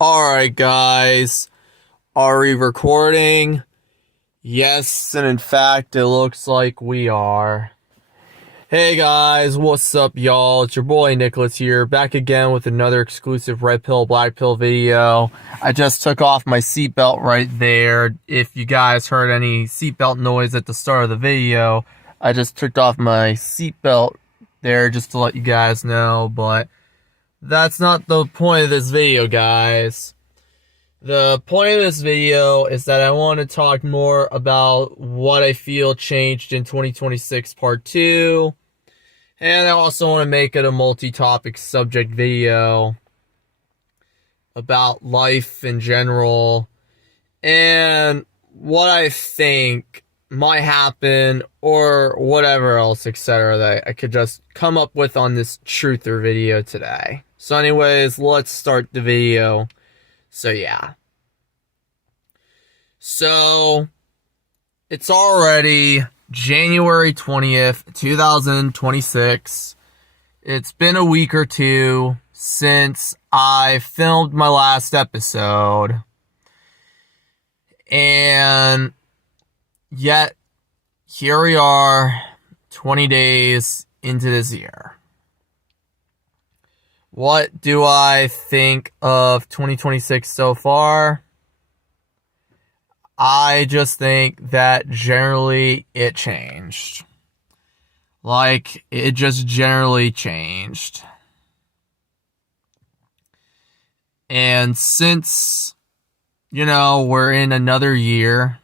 Alright, guys. Are we recording? Yes, and in fact, it looks like we are. Hey guys, what's up, y'all? It's your boy Nicholas here, back again with another exclusive red pill, black pill video. I just took off my seatbelt right there. If you guys heard any seatbelt noise at the start of the video, I just took off my seatbelt there just to let you guys know, but that's not the point of this video, guys. The point of this video is that I want to talk more about what I feel changed in 2026 part 2. And I also want to make it a multi-topic subject video about life in general and what I think might happen or whatever else, etc. that I could just come up with on this truther video today. So anyways, let's start the video. So yeah. So, it's already January 20th, 2026. It's been a week or two since I filmed my last episode. And yet, here we are, 20 days into this year. What do I think of 2026 so far? I just think that generally it changed. Like, it just generally changed. And since, we're in another year,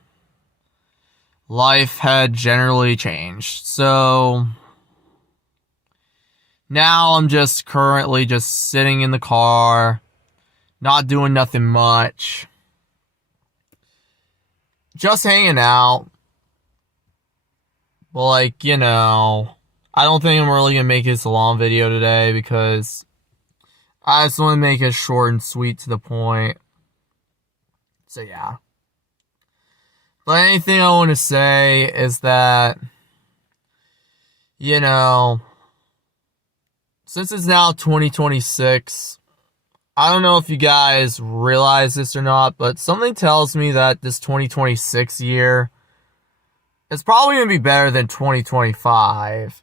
life had generally changed. So, now I'm just currently just sitting in the car, not doing nothing much. Just hanging out. But I don't think I'm really going to make this a long video today because I just want to make it short and sweet to the point. So yeah. But anything I want to say is that, since it's now 2026, I don't know if you guys realize this or not, but something tells me that this 2026 year is probably going to be better than 2025.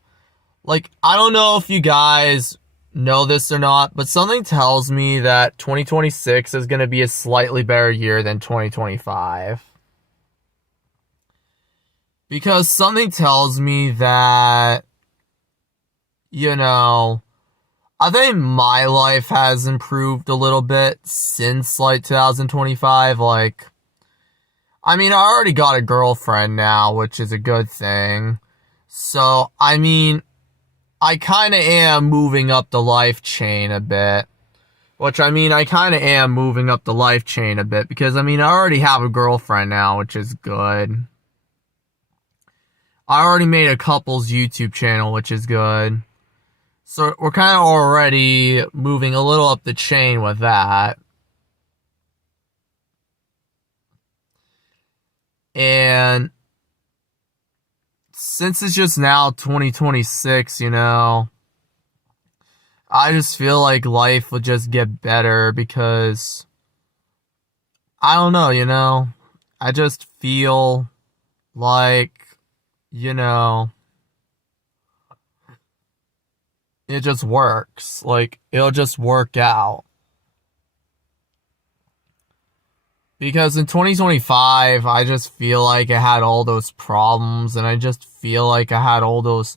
I don't know if you guys know this or not, but something tells me that 2026 is going to be a slightly better year than 2025. Because something tells me that, I think my life has improved a little bit since 2025. I already got a girlfriend now, which is a good thing. So, I kind of am moving up the life chain a bit. I kind of am moving up the life chain a bit because, I already have a girlfriend now, which is good. I already made a couple's YouTube channel, which is good. So we're kind of already moving a little up the chain with that. And since it's just now 2026, I just feel like life will just get better because, I don't know, I just feel like, it just works. It'll just work out. Because in 2025, I just feel like I had all those problems, and I just feel like I had all those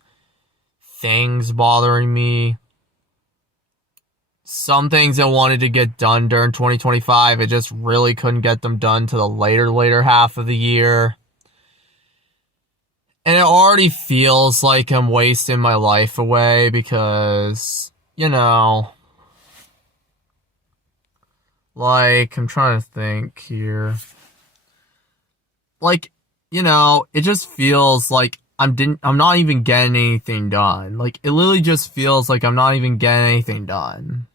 things bothering me. Some things I wanted to get done during 2025, I just really couldn't get them done to the later half of the year. And it already feels like I'm wasting my life away because, I'm trying to think here. It just feels like I'm not even getting anything done. It literally just feels like I'm not even getting anything done.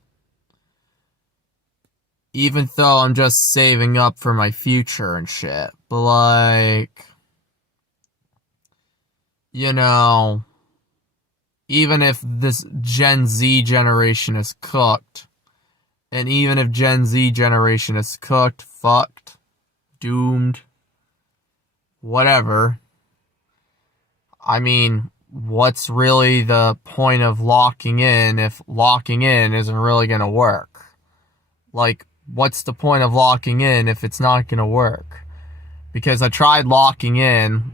Even though I'm just saving up for my future and shit. But even if this Gen Z generation is cooked, And even if Gen Z generation is cooked, fucked, doomed, whatever, I mean, what's really the point of locking in if locking in isn't really going to work? Like, what's the point of locking in if it's not going to work? Because I tried locking in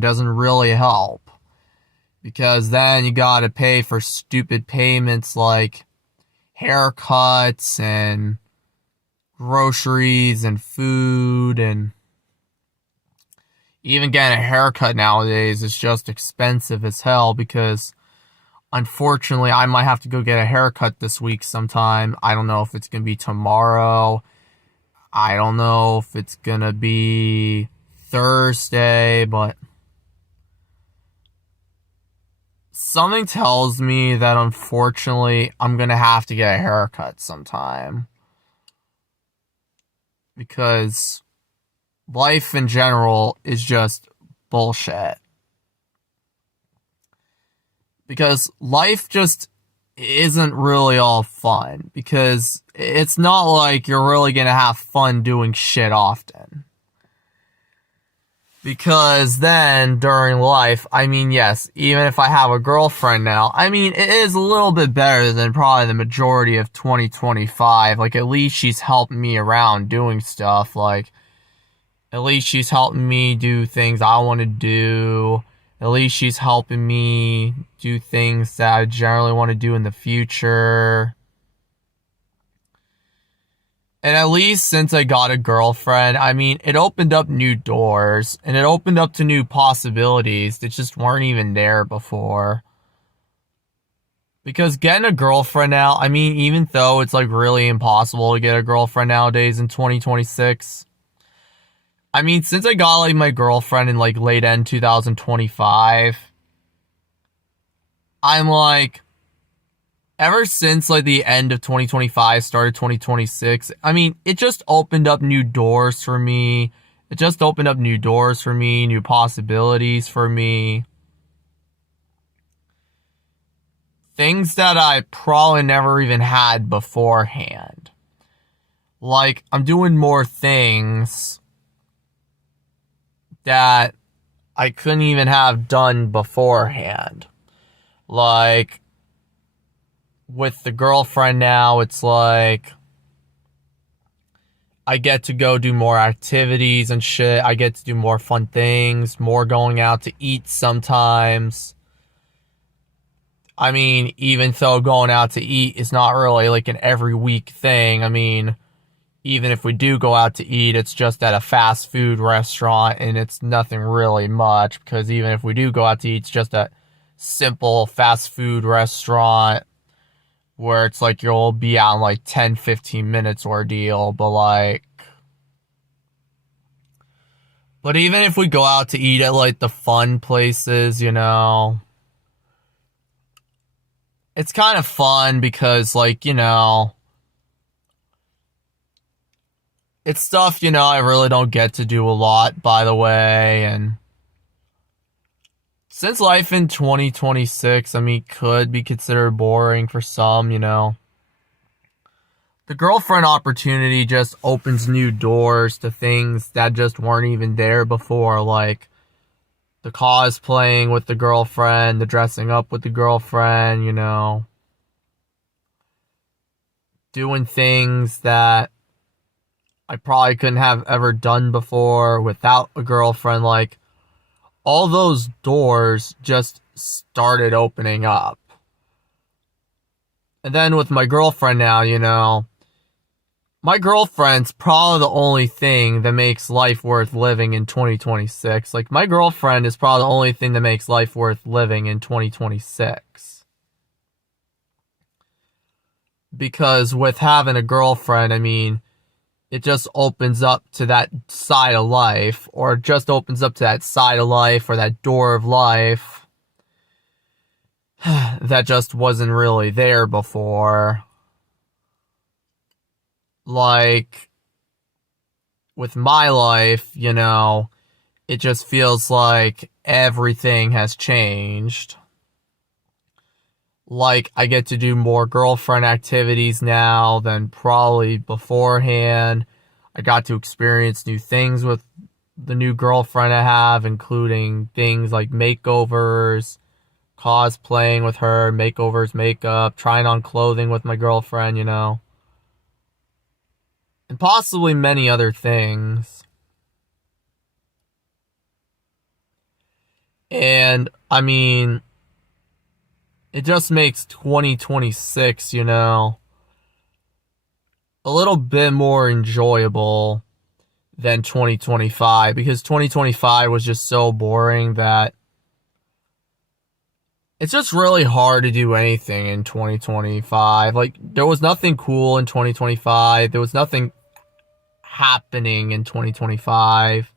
doesn't really help. Because then you gotta pay for stupid payments like haircuts and groceries and food, and even getting a haircut nowadays is just expensive as hell because unfortunately I might have to go get a haircut this week sometime. I don't know if it's gonna be tomorrow. I don't know if it's gonna be Thursday, but something tells me that unfortunately I'm gonna have to get a haircut sometime. Because life in general is just bullshit. Because life just isn't really all fun. Because it's not like you're really gonna have fun doing shit often. Because then, during life, I mean, yes, even if I have a girlfriend now, I mean, it is a little bit better than probably the majority of 2025. Like, at least she's helping me around doing stuff. Like, at least she's helping me do things I want to do. At least she's helping me do things that I generally want to do in the future. And at least since I got a girlfriend, I mean, it opened up new doors. And it opened up to new possibilities that just weren't even there before. Because getting a girlfriend now, I mean, even though it's like really impossible to get a girlfriend nowadays in 2026. I mean, since I got like my girlfriend in like late end 2025, I'm like, ever since like the end of 2025 started 2026, I mean, it just opened up new doors for me. It just opened up new doors for me, new possibilities for me. Things that I probably never even had beforehand. Like, I'm doing more things that I couldn't even have done beforehand. Like, with the girlfriend now, it's like I get to go do more activities and shit. I get to do more fun things, more going out to eat sometimes. I mean, even though going out to eat is not really like an every week thing. I mean, even if we do go out to eat, it's just at a fast food restaurant and it's nothing really much, because even if we do go out to eat, it's just a simple fast food restaurant where it's like you'll be out in like 10-15 minutes ordeal. But even if we go out to eat at like the fun places, you know, it's kind of fun because, like, you know, it's stuff, you know, I really don't get to do a lot, by the way. And since life in 2026, I mean, could be considered boring for some, you know, the girlfriend opportunity just opens new doors to things that just weren't even there before, like the cosplaying with the girlfriend, the dressing up with the girlfriend, you know, doing things that I probably couldn't have ever done before without a girlfriend. Like, all those doors just started opening up. And then with my girlfriend now, you know, my girlfriend's probably the only thing that makes life worth living in 2026. Like, my girlfriend is probably the only thing that makes life worth living in 2026. Because with having a girlfriend, I mean, it just opens up to that side of life, or it just opens up to that side of life, or that door of life that just wasn't really there before. Like, with my life, you know, it just feels like everything has changed. Like, I get to do more girlfriend activities now than probably beforehand. I got to experience new things with the new girlfriend I have, including things like makeovers, cosplaying with her, makeovers, makeup, trying on clothing with my girlfriend, and possibly many other things. And, I mean, it just makes 2026, a little bit more enjoyable than 2025, because 2025 was just so boring that it's just really hard to do anything in 2025. Like, there was nothing cool in 2025. There was nothing happening in 2025.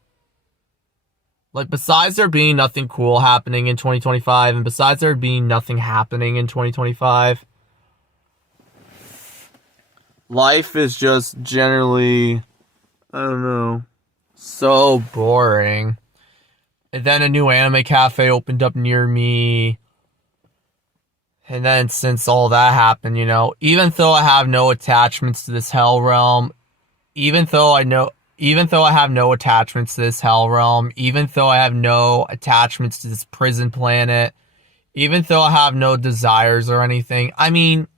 Like, besides there being nothing cool happening in 2025, and besides there being nothing happening in 2025, life is just generally, I don't know, so boring. And then a new anime cafe opened up near me. And then since all that happened, even though I have no attachments to this hell realm, even though I have no attachments to this hell realm, even though I have no attachments to this prison planet, even though I have no desires or anything, I mean,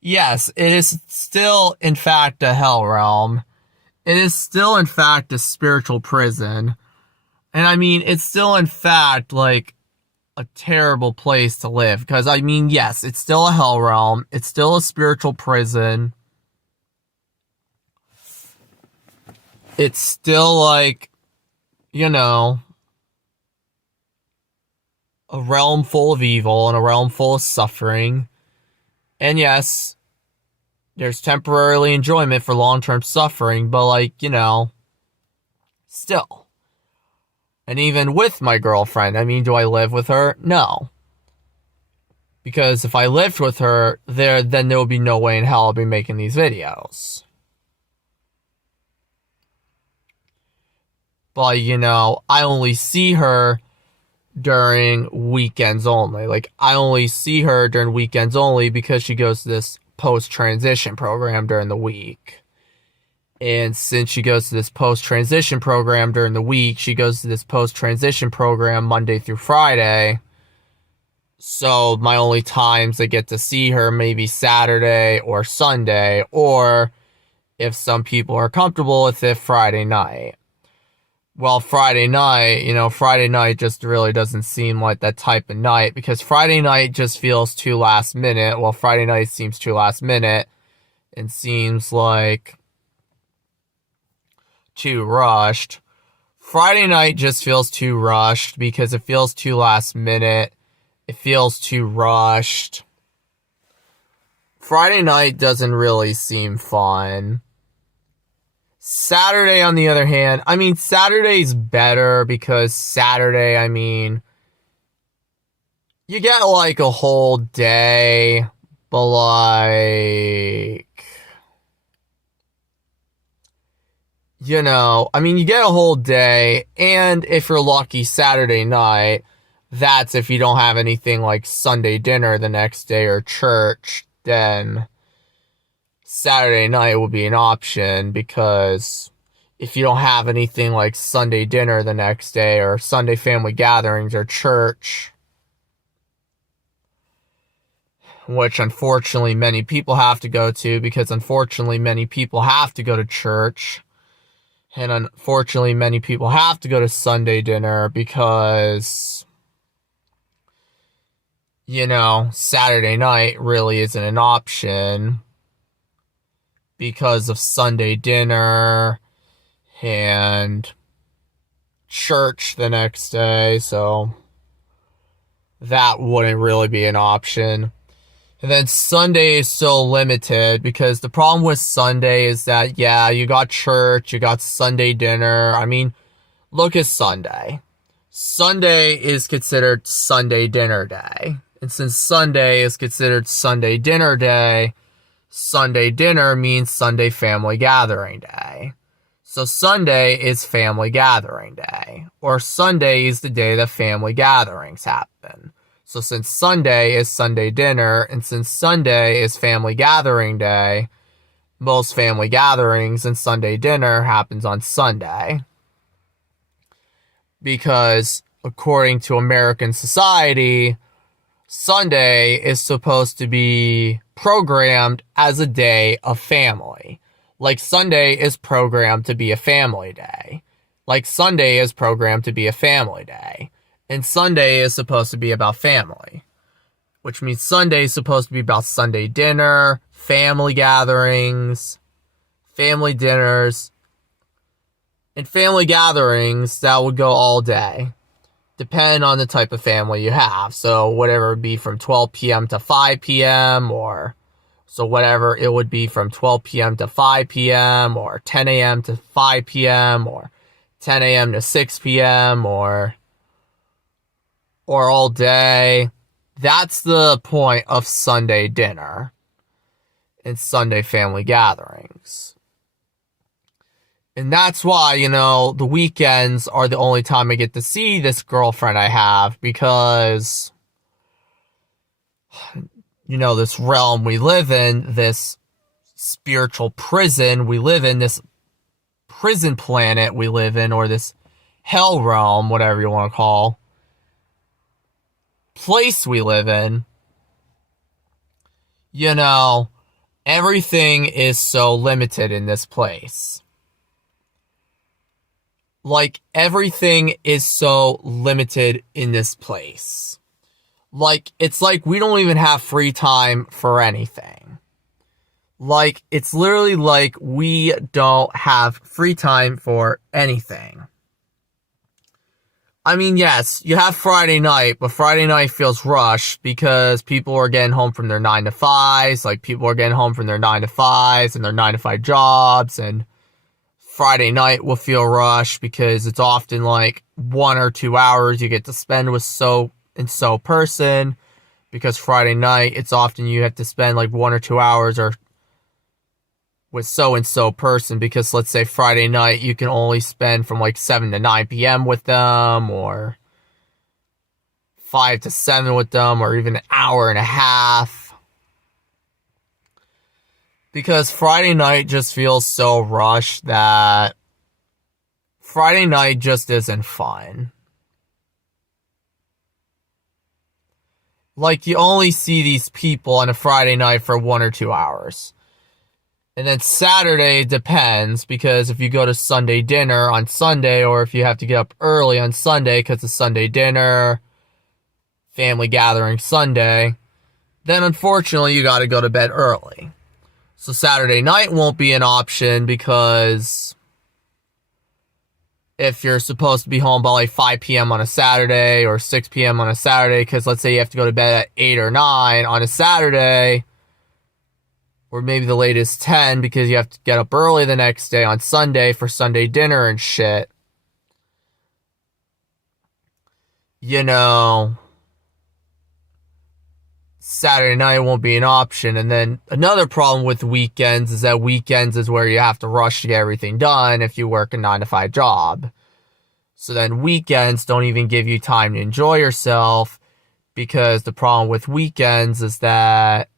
yes, it is still, in fact, a hell realm. It is still, in fact, a spiritual prison. And I mean, it's still, in fact, like, a terrible place to live. Because, I mean, yes, it's still a hell realm. It's still a spiritual prison. It's still, like, a realm full of evil and a realm full of suffering. And yes, there's temporarily enjoyment for long-term suffering, but, like, still. And even with my girlfriend, I mean, do I live with her? No. Because if I lived with her, then there would be no way in hell I'll be making these videos. But, I only see her during weekends only. Like, I only see her during weekends only because she goes to this post-transition program during the week. And since she goes to this post-transition program during the week, she goes to this post-transition program Monday through Friday. So my only times I get to see her maybe Saturday or Sunday, or if some people are comfortable with it, Friday night. Well, Friday night just really doesn't seem like that type of night, because Friday night just feels too last minute. Well, Friday night seems too last minute and seems like too rushed. Friday night just feels too rushed because it feels too last minute. It feels too rushed. Friday night doesn't really seem fun. Saturday, on the other hand, I mean, Saturday's better because Saturday, I mean, you get like a whole day, but like, I mean, you get a whole day, and if you're lucky, Saturday night, that's if you don't have anything like Sunday dinner the next day or church, then Saturday night would be an option, because if you don't have anything like Sunday dinner the next day or Sunday family gatherings or church, which unfortunately many people have to go to, because unfortunately many people have to go to church. And unfortunately, many people have to go to Sunday dinner because, Saturday night really isn't an option because of Sunday dinner and church the next day. So that wouldn't really be an option. And then Sunday is so limited because the problem with Sunday is that, yeah, you got church, you got Sunday dinner. I mean, look at Sunday. Sunday is considered Sunday dinner day. And since Sunday is considered Sunday dinner day, Sunday dinner means Sunday family gathering day. So Sunday is family gathering day. Or Sunday is the day that family gatherings happen. So since Sunday is Sunday dinner, and since Sunday is family gathering day, most family gatherings and Sunday dinner happens on Sunday. Because according to American society, Sunday is supposed to be programmed as a day of family. Like Sunday is programmed to be a family day. Like Sunday is programmed to be a family day. And Sunday is supposed to be about family. Which means Sunday is supposed to be about Sunday dinner, family gatherings, family dinners, and family gatherings that would go all day. Depending on the type of family you have. So whatever it be from 12 p.m. to 5 p.m. or so whatever it would be from 12 p.m. to 5 p.m. or 10 a.m. to 5 p.m. or 10 a.m. to 6 p.m. or all day. That's the point of Sunday dinner and Sunday family gatherings. And that's why, the weekends are the only time I get to see this girlfriend I have, because, this realm we live in, this spiritual prison we live in, this prison planet we live in, or this hell realm, whatever you want to call, place we live in, everything is so limited in this place. Like, everything is so limited in this place. Like, it's like we don't even have free time for anything. Like, it's literally like we don't have free time for anything. I mean, yes, you have Friday night, but Friday night feels rushed because people are getting home from their 9 to 5s. Like, people are getting home from their 9 to 5s and their 9 to 5 jobs, and Friday night will feel rushed because it's often like 1 or 2 hours you get to spend with so and so person, because Friday night it's often you have to spend like 1 or 2 hours or with so and so person, because let's say Friday night you can only spend from like 7 to 9 p.m. with them, or 5 to 7 with them, or even an hour and a half. Because Friday night just feels so rushed that Friday night just isn't fun. Like, you only see these people on a Friday night for 1 or 2 hours. And then Saturday depends, because if you go to Sunday dinner on Sunday, or if you have to get up early on Sunday because it's Sunday dinner, family gathering Sunday, then unfortunately you gotta go to bed early. So Saturday night won't be an option, because if you're supposed to be home by like 5 p.m. on a Saturday or 6 p.m. on a Saturday, because let's say you have to go to bed at 8 or 9 on a Saturday, or maybe the latest 10 because you have to get up early the next day on Sunday for Sunday dinner and shit. Saturday night won't be an option. And then another problem with weekends is that weekends is where you have to rush to get everything done if you work a 9 to 5 job. So then weekends don't even give you time to enjoy yourself, because the problem with weekends is that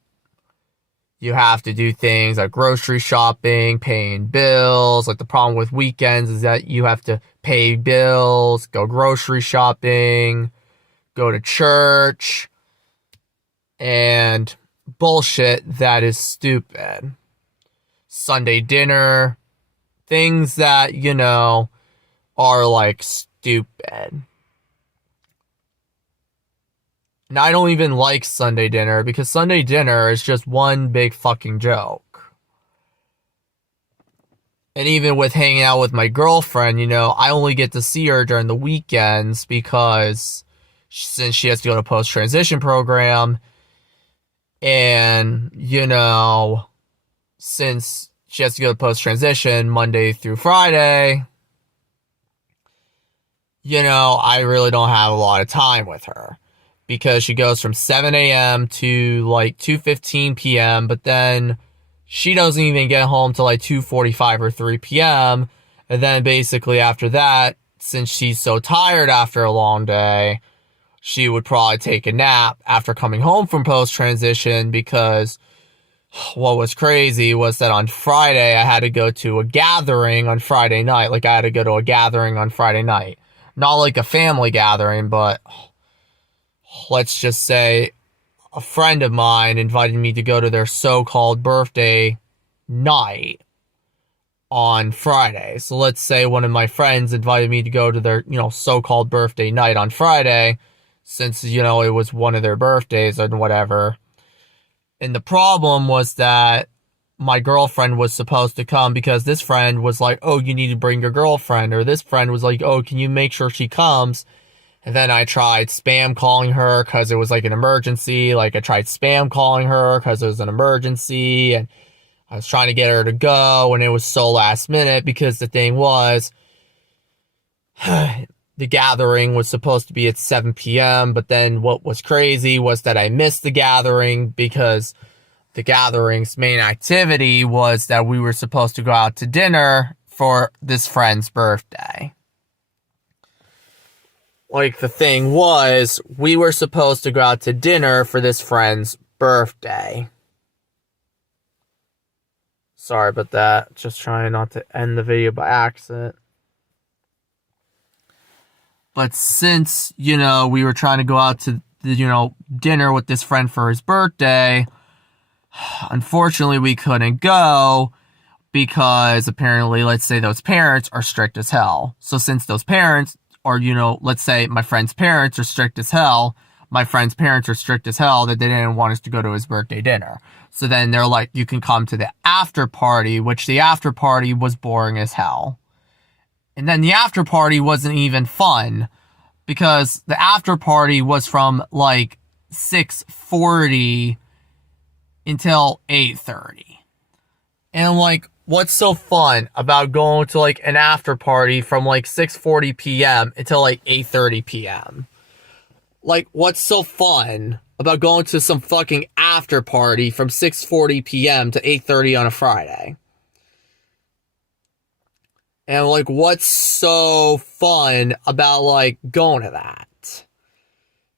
you have to do things like grocery shopping, paying bills. Like, the problem with weekends is that you have to pay bills, go grocery shopping, go to church, and bullshit that is stupid. Sunday dinner, things that, are like stupid. And I don't even like Sunday dinner, because Sunday dinner is just one big fucking joke. And even with hanging out with my girlfriend, I only get to see her during the weekends, because since she has to go to post-transition program, and, since she has to go to post-transition Monday through Friday, I really don't have a lot of time with her. Because she goes from 7 a.m. to like 2:15 p.m. But then she doesn't even get home till like 2:45 or 3 p.m. And then basically after that, since she's so tired after a long day, she would probably take a nap after coming home from post-transition, because what was crazy was that on Friday, I had to go to a gathering on Friday night. Like, I had to go to a gathering on Friday night. Not like a family gathering, but let's just say a friend of mine invited me to go to their so-called birthday night on Friday. So let's say one of my friends invited me to go to their, so-called birthday night on Friday, since, it was one of their birthdays and whatever. And the problem was that my girlfriend was supposed to come, because this friend was like, oh, you need to bring your girlfriend. Or this friend was like, oh, can you make sure she comes? And then I tried spam calling her because it was like an emergency. Like, I tried spam calling her because it was an emergency. And I was trying to get her to go, and it was so last minute, because the thing was, the gathering was supposed to be at 7 p.m. But then what was crazy was that I missed the gathering, because the gathering's main activity was that we were supposed to go out to dinner for this friend's birthday. Like, the thing was, we were supposed to go out to dinner for this friend's birthday. Sorry about that. Just trying not to end the video by accident. But since, we were trying to go out to, dinner with this friend for his birthday, unfortunately, we couldn't go, because apparently, let's say those parents are strict as hell. So since those parents, or, let's say my friend's parents are strict as hell, my friend's parents are strict as hell, that they didn't want us to go to his birthday dinner. So then they're like, you can come to the after party, which the after party was boring as hell. And then the after party wasn't even fun, because the after party was from like 6:40 until 8:30. And I'm like, what's so fun about going to like an after party from like 6:40 p.m. until like 8:30 p.m.? Like, what's so fun about going to some fucking after party from 6:40 p.m. to 8:30 on a Friday? And like, what's so fun about like going to that?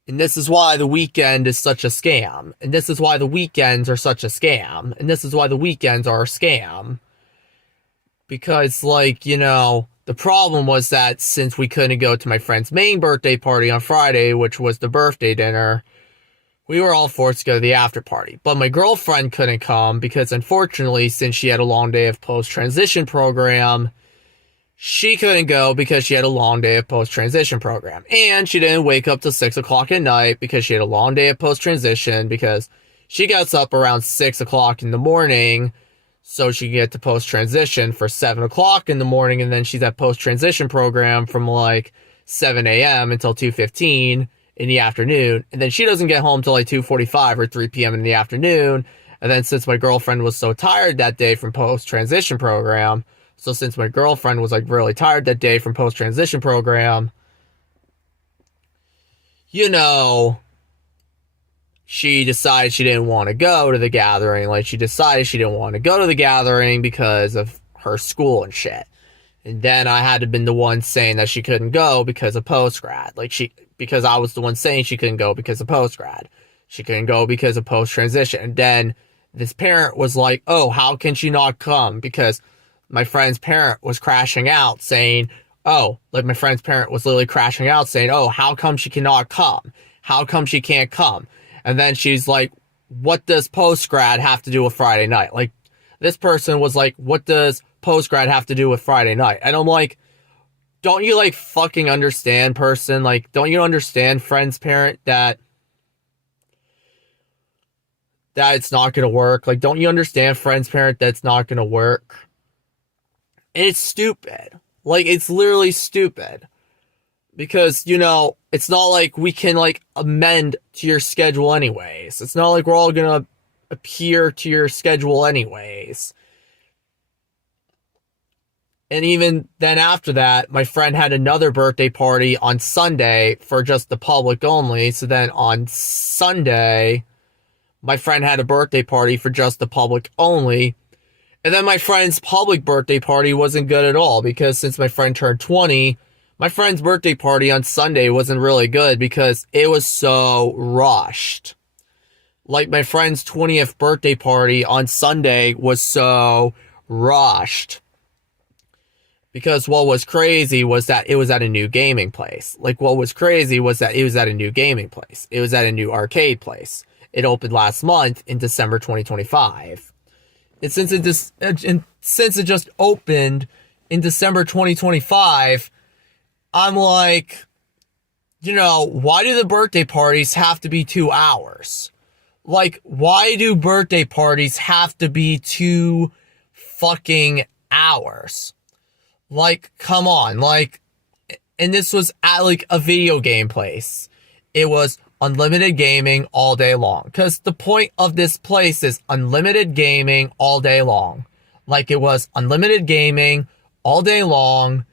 And this is why the weekend is such a scam. And this is why the weekends are such a scam. And this is why the weekends are a scam. Because, like, the problem was that since we couldn't go to my friend's main birthday party on Friday, which was the birthday dinner, we were all forced to go to the after party. But my girlfriend couldn't come because, unfortunately, since she had a long day of post-transition program, she couldn't go because she had a long day of post-transition program. And she didn't wake up till 6 o'clock at night because she had a long day of post-transition, because she gets up around 6 o'clock in the morning so she can get to post-transition for 7 o'clock in the morning, and then she's at post-transition program from like 7 a.m. until 2:15 in the afternoon, and then she doesn't get home till like 2:45 or 3 p.m. in the afternoon. And then since my girlfriend was so tired that day from post-transition program, since my girlfriend was like really tired that day from post-transition program, she decided she didn't want to go to the gathering. Like, she decided she didn't want to go to the gathering because of her school and shit. And then I had to been the one saying that she couldn't go because of post-grad. Because I was the one saying she couldn't go because of post-grad. She couldn't go because of post-transition. And then this parent was like, oh, how can she not come? Because my friend's parent was crashing out saying, oh, my friend's parent was literally crashing out saying, oh, how come she cannot come? How come she can't come? And then she's like, what does post-grad have to do with Friday night? Like, this person was like, what does post-grad have to do with Friday night? And I'm like, don't you, fucking understand, person? Like, don't you understand, friend's parent, that it's not going to work? Like, don't you understand, friend's parent, that it's not going to work? And it's stupid. Like, it's literally stupid. Because, it's not like we can, amend to your schedule anyways. It's not like we're all gonna appear to your schedule anyways. And even then after that, my friend had another birthday party on Sunday for just the public only. So then on Sunday, my friend had a birthday party for just the public only. And then my friend's public birthday party wasn't good at all, because since my friend turned 20, My friend's birthday party on Sunday wasn't really good because it was so rushed. Like, my friend's 20th birthday party on Sunday was so rushed. Because what was crazy was that it was at a new gaming place. Like, what was crazy was that it was at a new gaming place. It was at a new arcade place. It opened last month in December 2025. And since it just opened in December 2025, I'm like, why do the birthday parties have to be 2 hours? Like, why do birthday parties have to be 2 fucking hours? Like, come on. Like, and this was at, like, a video game place. It was unlimited gaming all day long. Because the point of this place is unlimited gaming all day long. Like, it was unlimited gaming all day long.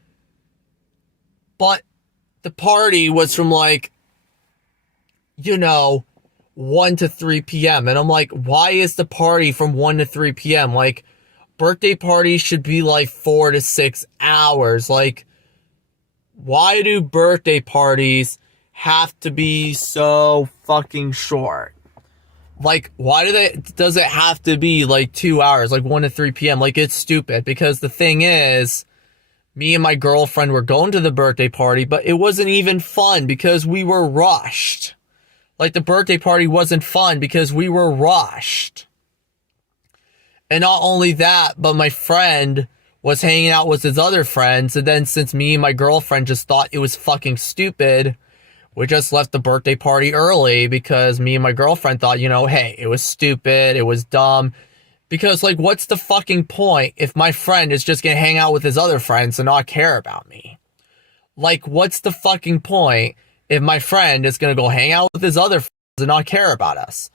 But the party was from, like, 1 to 3 p.m. And I'm like, why is the party from 1 to 3 p.m.? Like, birthday parties should be like 4 to 6 hours. Like, why do birthday parties have to be so fucking short? Like, does it have to be like 2 hours, like 1 to 3 p.m.? Like, it's stupid, because the thing is, me and my girlfriend were going to the birthday party, but it wasn't even fun because we were rushed. Like, the birthday party wasn't fun because we were rushed. And not only that, but my friend was hanging out with his other friends. And then since me and my girlfriend just thought it was fucking stupid, we just left the birthday party early because me and my girlfriend thought, hey, it was stupid. It was dumb. Because, like, what's the fucking point if my friend is just going to hang out with his other friends and not care about me? Like, what's the fucking point if my friend is going to go hang out with his other friends and not care about us?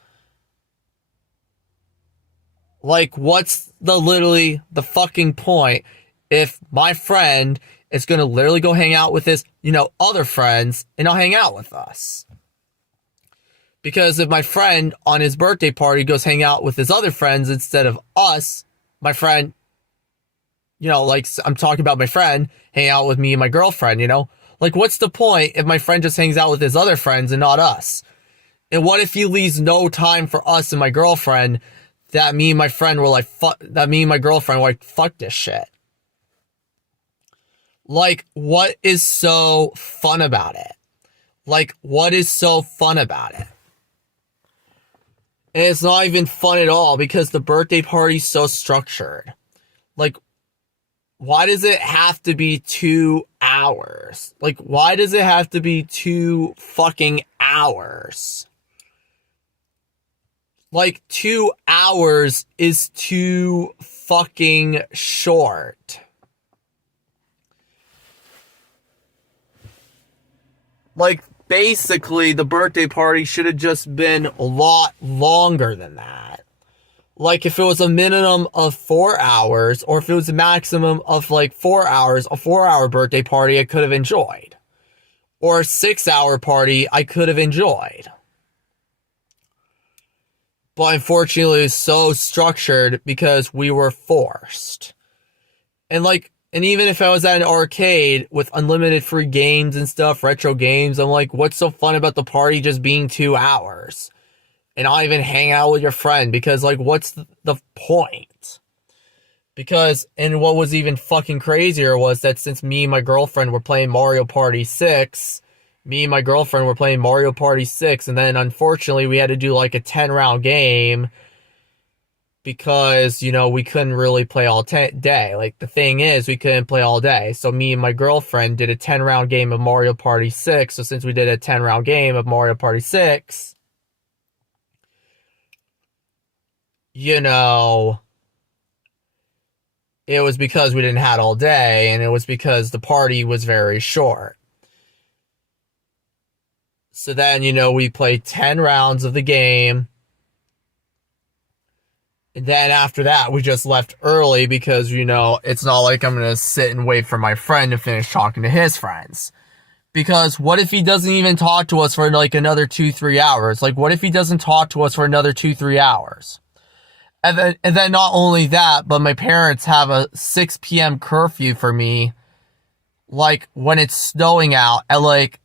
Like, what's the fucking point if my friend is going to literally go hang out with his, other friends and not hang out with us? Because if my friend on his birthday party goes hang out with his other friends instead of us, my friend, like, I'm talking about my friend hang out with me and my girlfriend, Like, what's the point if my friend just hangs out with his other friends and not us? And what if he leaves no time for us and my girlfriend, that me and my friend were like, that me and my girlfriend were like, fuck this shit? Like, what is so fun about it? Like, what is so fun about it? And it's not even fun at all because the birthday party's so structured. Like, why does it have to be 2 hours? Like, why does it have to be 2 fucking hours? Like, 2 hours is too fucking short. Like, basically, the birthday party should have just been a lot longer than that. Like, if it was a minimum of 4 hours, or if it was a maximum of, like, 4 hours, a 4-hour birthday party I could have enjoyed. Or a 6-hour party I could have enjoyed. But unfortunately, it was so structured because we were forced. And even if I was at an arcade with unlimited free games and stuff, retro games, I'm like, what's so fun about the party just being 2 hours? And not even hang out with your friend, because, like, what's the point? Because, and what was even fucking crazier was that since me and my girlfriend were playing Mario Party 6, and then unfortunately we had to do like a 10-round game because, we couldn't really play all day. Like, the thing is, we couldn't play all day. So me and my girlfriend did a 10-round game of Mario Party 6. So since we did a 10-round game of Mario Party 6, it was because we didn't have all day, and it was because the party was very short. So then, we played 10 rounds of the game. And then after that, we just left early because, it's not like I'm going to sit and wait for my friend to finish talking to his friends. Because what if he doesn't even talk to us for like another 2-3 hours? Like, what if he doesn't talk to us for another 2-3 hours? And then not only that, but my parents have a 6 p.m. curfew for me like, when it's snowing out, and, like,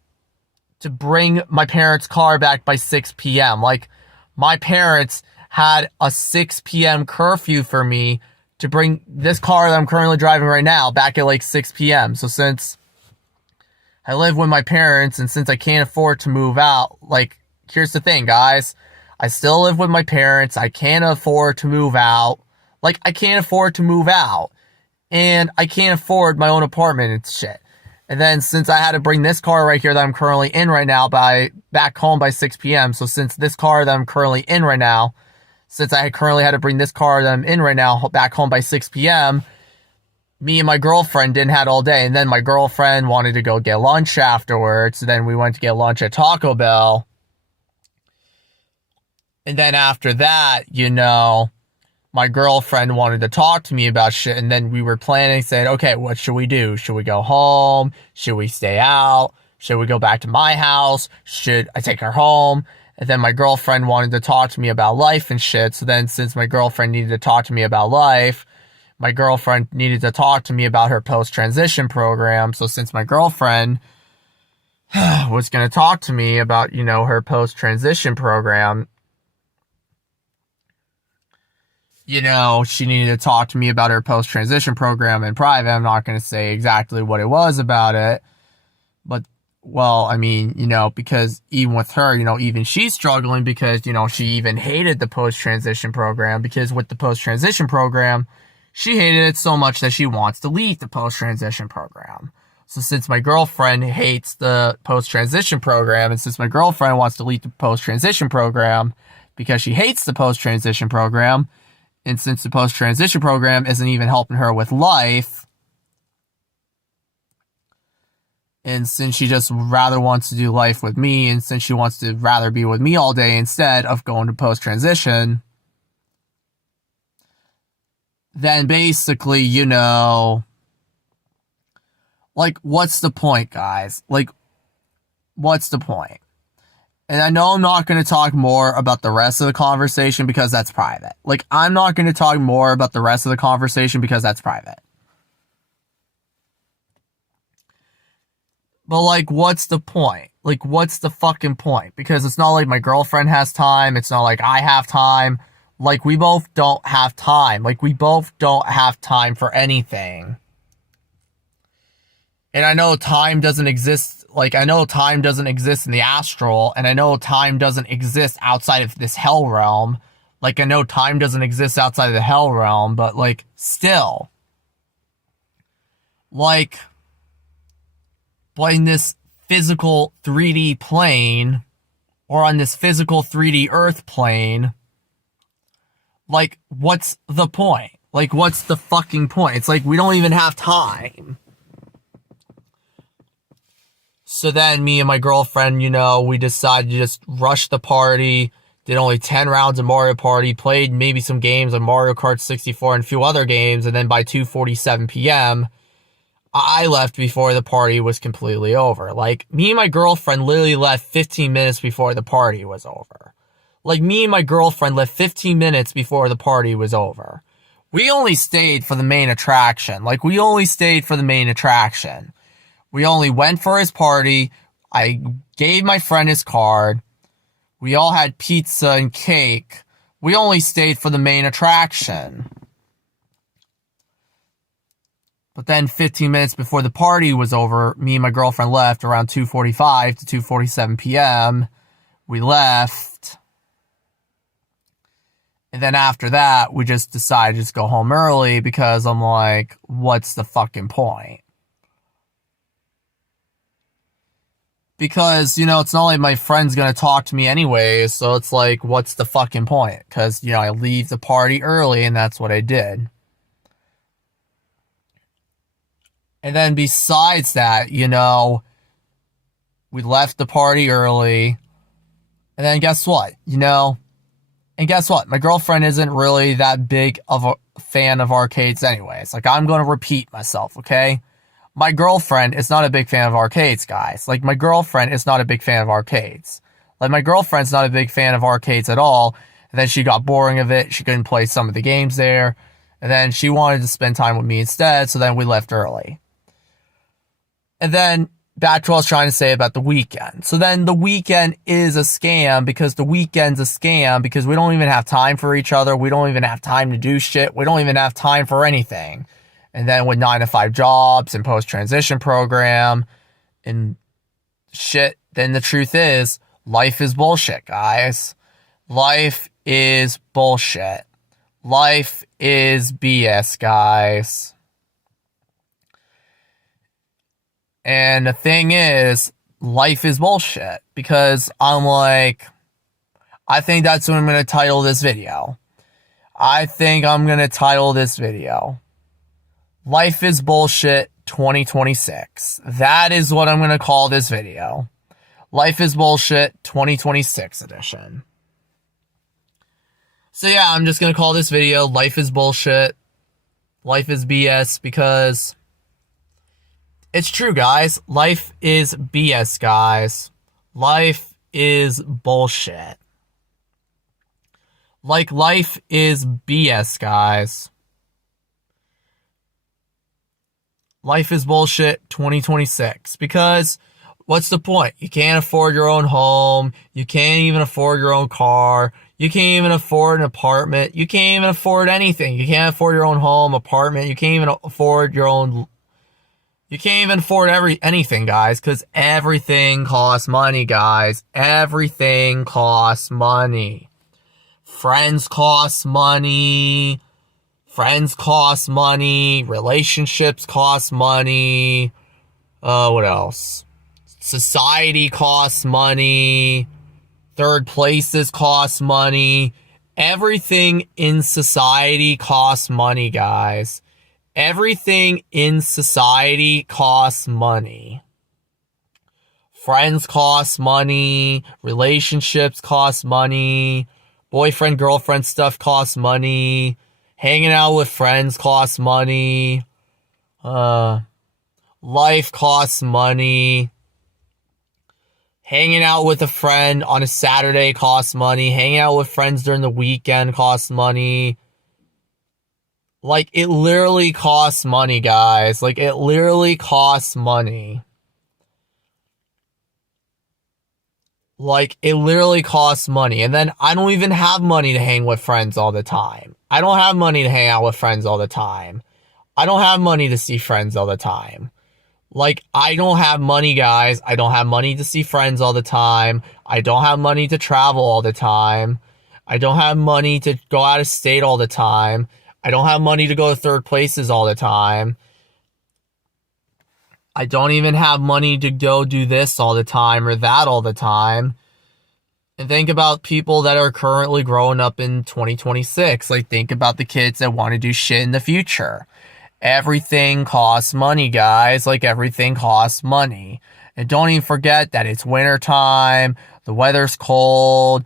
to bring my parents' car back by 6 p.m. Like, my parents had a 6 p.m. curfew for me to bring this car that I'm currently driving right now back at, like, 6 p.m. So since I live with my parents, and since I can't afford to move out, like, here's the thing, guys. I still live with my parents. I can't afford to move out. Like, I can't afford to move out. And I can't afford my own apartment and shit. And then since I had to bring this car right here that I'm currently in right now back home by 6 p.m. So since this car that I'm currently in right now, since I currently had to bring this car that I'm in right now back home by 6 p.m., me and my girlfriend didn't have all day. And then my girlfriend wanted to go get lunch afterwards. So then we went to get lunch at Taco Bell. And then after that, my girlfriend wanted to talk to me about shit. And then we were planning, saying, okay, what should we do? Should we go home? Should we stay out? Should we go back to my house? Should I take her home? And then my girlfriend wanted to talk to me about life and shit. So then since my girlfriend needed to talk to me about life, my girlfriend needed to talk to me about her post-transition program. So since my girlfriend was going to talk to me about, her post-transition program, she needed to talk to me about her post-transition program in private. I'm not going to say exactly what it was about it. But, well, I mean, because even with her, even she's struggling because, she even hated the post-transition program. Because with the post-transition program, she hated it so much that she wants to leave the post-transition program. So since my girlfriend hates the post-transition program, and since my girlfriend wants to leave the post-transition program because she hates the post-transition program, and since the post-transition program isn't even helping her with life, and since she just rather wants to do life with me, and since she wants to rather be with me all day instead of going to post-transition, then basically, like, what's the point, guys? Like, what's the point? And I know I'm not going to talk more about the rest of the conversation because that's private. Like, I'm not going to talk more about the rest of the conversation because that's private. But, like, what's the point? Like, what's the fucking point? Because it's not like my girlfriend has time. It's not like I have time. Like, we both don't have time. Like, we both don't have time for anything. And I know time doesn't exist. Like, I know time doesn't exist in the astral. And I know time doesn't exist outside of this hell realm. Like, I know time doesn't exist outside of the hell realm. But, like, still. Like, but in this physical 3D plane, or on this physical 3D Earth plane, like, what's the point? Like, what's the fucking point? It's like, we don't even have time. So then me and my girlfriend, we decided to just rush the party, did only 10 rounds of Mario Party, played maybe some games on Mario Kart 64 and a few other games, and then by 2:47 p.m., I left before the party was completely over. Like, me and my girlfriend literally left 15 minutes before the party was over. Like, me and my girlfriend left 15 minutes before the party was over. We only stayed for the main attraction. Like, we only stayed for the main attraction. We only went for his party. I gave my friend his card. We all had pizza and cake. We only stayed for the main attraction. But then 15 minutes before the party was over, me and my girlfriend left around 2:45 to 2:47 p.m. We left. And then after that, we just decided to just go home early because I'm like, what's the fucking point? Because, it's not like my friend's going to talk to me anyway, so it's like, what's the fucking point? Because, I leave the party early, and that's what I did. And then besides that, we left the party early, and then guess what? And guess what? My girlfriend isn't really that big of a fan of arcades anyways. Like, I'm going to repeat myself, okay? My girlfriend is not a big fan of arcades, guys. Like, my girlfriend is not a big fan of arcades. Like, my girlfriend's not a big fan of arcades at all. And then she got boring of it. She couldn't play some of the games there. And then she wanted to spend time with me instead, so then we left early. And then back to what I was trying to say about the weekend. So then the weekend is a scam because the weekend's a scam because we don't even have time for each other. We don't even have time to do shit. We don't even have time for anything. And then with 9-to-5 jobs and post-transition program and shit, then the truth is, life is bullshit, guys. Life is bullshit. Life is BS, guys. And the thing is, life is bullshit because I'm like, I think that's what I'm going to title this video. I think I'm going to title this video, Life is Bullshit 2026. That is what I'm going to call this video. Life is Bullshit 2026 edition. So yeah, I'm just going to call this video Life is Bullshit. Life is BS because it's true, guys. Life is BS, guys. Life is bullshit. Like, life is BS, guys. Life is bullshit 2026. Because what's the point? You can't afford your own home. You can't even afford your own car. You can't even afford an apartment. You can't even afford anything. You can't afford your own home, apartment. You can't even afford your own... You can't even afford anything, guys, because everything costs money, guys. Everything costs money. Friends cost money. Friends cost money. Relationships cost money. What else? Society costs money. Third places cost money. Everything in society costs money, guys. Everything in society costs money. Friends cost money. Relationships cost money. Boyfriend, girlfriend stuff costs money. Hanging out with friends costs money. Life costs money. Hanging out with a friend on a Saturday costs money. Hanging out with friends during the weekend costs money. Like, it literally costs money, guys. Like, it literally costs money. Like, it literally costs money. And then I don't even have money to hang with friends all the time. I don't have money to hang out with friends all the time. I don't have money to see friends all the time. Like, I don't have money, guys. I don't have money to see friends all the time. I don't have money to travel all the time. I don't have money to go out of state all the time. I don't have money to go to third places all the time. I don't even have money to go do this all the time or that all the time. And think about people that are currently growing up in 2026. Like, think about the kids that want to do shit in the future. Everything costs money, guys. Like, everything costs money. And don't even forget that it's winter time. The weather's cold.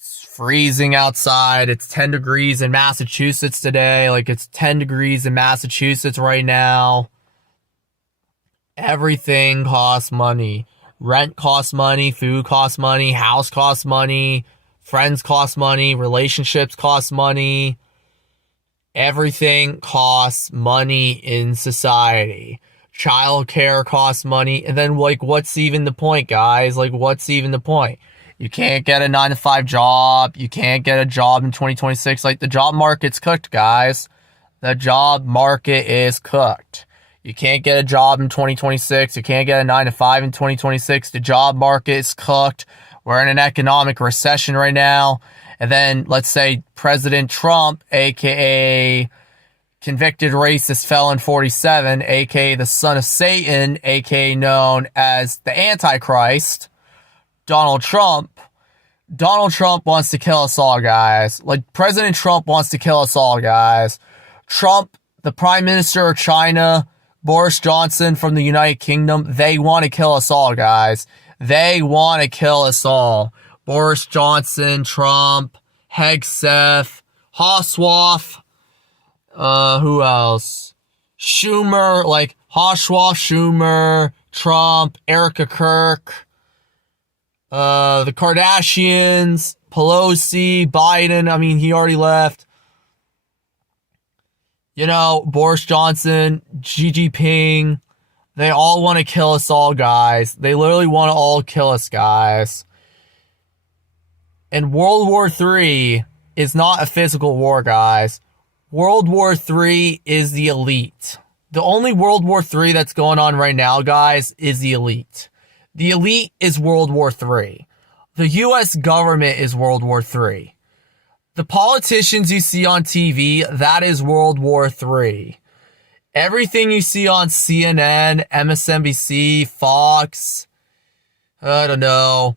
Freezing outside. It's 10 degrees in Massachusetts today. Like, it's 10 degrees in Massachusetts right now. Everything costs money. Rent costs money. Food costs money. House costs money. Friends cost money. Relationships cost money. Everything costs money in society. Childcare costs money. And then, like, what's even the point, guys? Like, what's even the point? You can't get a 9-to-5 job. You can't get a job in 2026. Like, the job market's cooked, guys. The job market is cooked. You can't get a job in 2026. You can't get a 9-to-5 in 2026. The job market is cooked. We're in an economic recession right now. And then, let's say President Trump, a.k.a. convicted racist felon 47, a.k.a. the son of Satan, a.k.a. known as the Antichrist, Donald Trump wants to kill us all, guys. Like, President Trump wants to kill us all, guys. Trump, the Prime Minister of China, Boris Johnson from the United Kingdom, they want to kill us all, guys. They want to kill us all. Boris Johnson, Trump, Hegseth, Ossoff, who else? Schumer, like, Ossoff, Schumer, Trump, Erica Kirk, the Kardashians, Pelosi, Biden. I mean, he already left. You know, Boris Johnson, Xi Jinping, They all want to kill us all, guys. They literally want to all kill us, guys. And World War III is not a physical war, guys. World War III is the elite. The only World War III that's going on right now, guys, is the elite. The elite is World War III. The U.S. government is World War III. The politicians you see on TV, that is World War III. Everything you see on CNN, MSNBC, Fox, I don't know,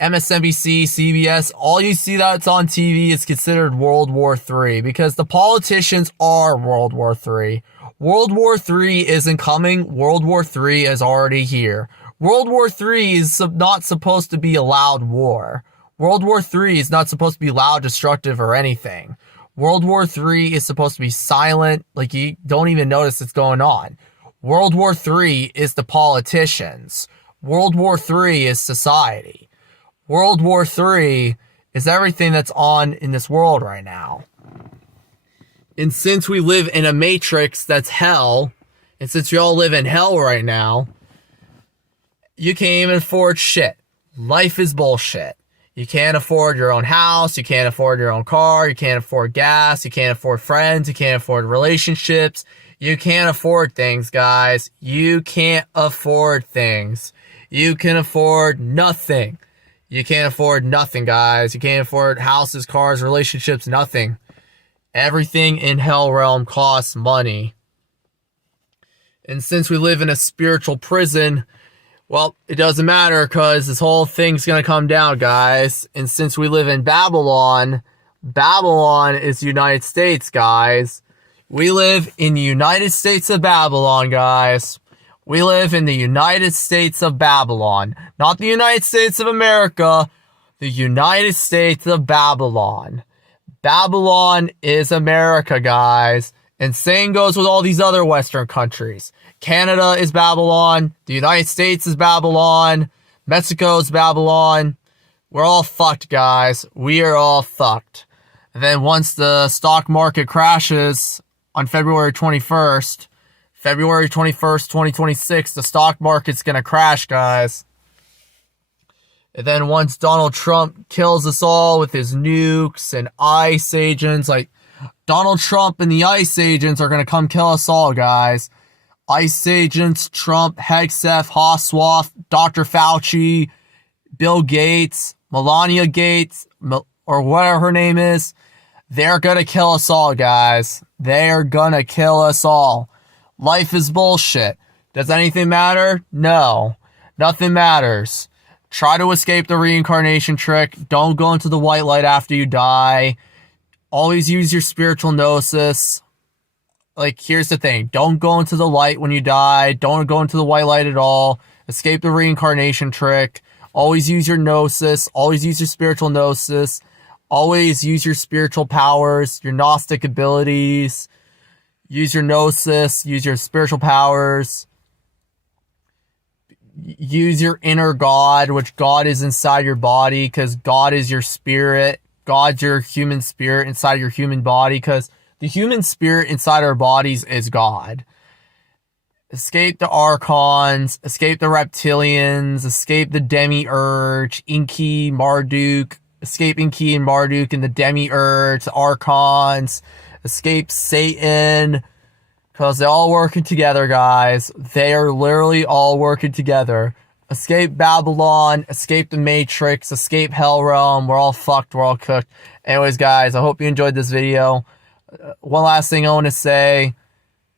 MSNBC, CBS, all you see that's on TV is considered World War III because the politicians are World War III. World War III isn't coming. World War III is already here. World War III is not supposed to be a loud war. World War III is not supposed to be loud, destructive, or anything. World War III is supposed to be silent, like you don't even notice it's going on. World War III is the politicians. World War III is society. World War III is everything that's on in this world right now. And since we live in a matrix that's hell, and since we all live in hell right now, you can't even afford shit. Life is bullshit. You can't afford your own house, you can't afford your own car, you can't afford gas, you can't afford friends, you can't afford relationships, you can't afford things, guys. You can't afford things. You can afford nothing. You can't afford nothing, guys. You can't afford houses, cars, relationships, nothing. Everything in Hell Realm costs money. And since we live in a spiritual prison, well, it doesn't matter because this whole thing's going to come down, guys. And since we live in Babylon, Babylon is the United States, guys. We live in the United States of Babylon, guys. We live in the United States of Babylon. Not the United States of America, the United States of Babylon. Babylon is America, guys. And same goes with all these other Western countries. Canada is Babylon. The United States is Babylon. Mexico is Babylon. We're all fucked, guys. We are all fucked. And then once the stock market crashes on February 21st, 2026, the stock market's gonna crash, guys. And then once Donald Trump kills us all with his nukes and ICE agents, like Donald Trump and the ICE agents are gonna come kill us all, guys. ICE agents, Trump, Hegseth, Hossoff, Dr. Fauci, Bill Gates, Melania Gates, or whatever her name is, they're gonna kill us all, guys. They're gonna kill us all. Life is bullshit. Does anything matter? No. Nothing matters. Try to escape the reincarnation trick. Don't go into the white light after you die. Always use your spiritual gnosis. Like, here's the thing. Don't go into the light when you die. Don't go into the white light at all. Escape the reincarnation trick. Always use your gnosis. Always use your spiritual gnosis. Always use your spiritual powers, your Gnostic abilities. Use your gnosis. Use your spiritual powers. Use your inner God, which God is inside your body, because God is your spirit. God's your human spirit inside your human body, because the human spirit inside our bodies is God. Escape the Archons, escape the Reptilians, escape the Demiurge, Enki, Marduk, escape Enki and Marduk and the Demiurge, the Archons, escape Satan, because they're all working together, guys. They are literally all working together. Escape Babylon, escape the Matrix, escape Hell Realm. We're all fucked, we're all cooked. Anyways, guys, I hope you enjoyed this video. One last thing I want to say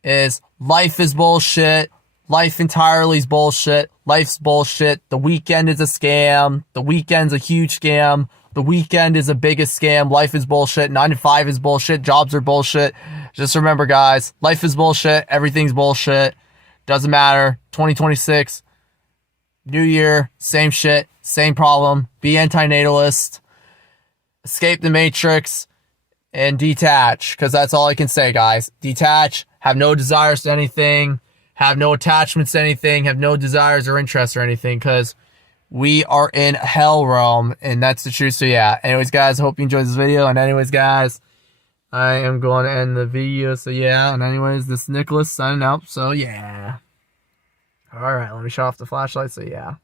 is life is bullshit. Life entirely is bullshit. Life's bullshit. The weekend is a scam. The weekend's a huge scam. The weekend is the biggest scam. Life is bullshit. 9 to 5 is bullshit. Jobs are bullshit. Just remember, guys, life is bullshit. Everything's bullshit. Doesn't matter. 2026, new year, same shit, same problem. Be antinatalist. Escape the Matrix. And detach, because that's all I can say, guys. Detach, have no desires to anything, have no attachments to anything, have no desires or interests or anything, because we are in Hell Realm, and that's the truth. So yeah, anyways, guys, I hope you enjoyed this video, and anyways, guys, I am going to end the video, so yeah, and anyways, this is Nicholas signing out, so yeah. Alright, let me shut off the flashlight, so yeah.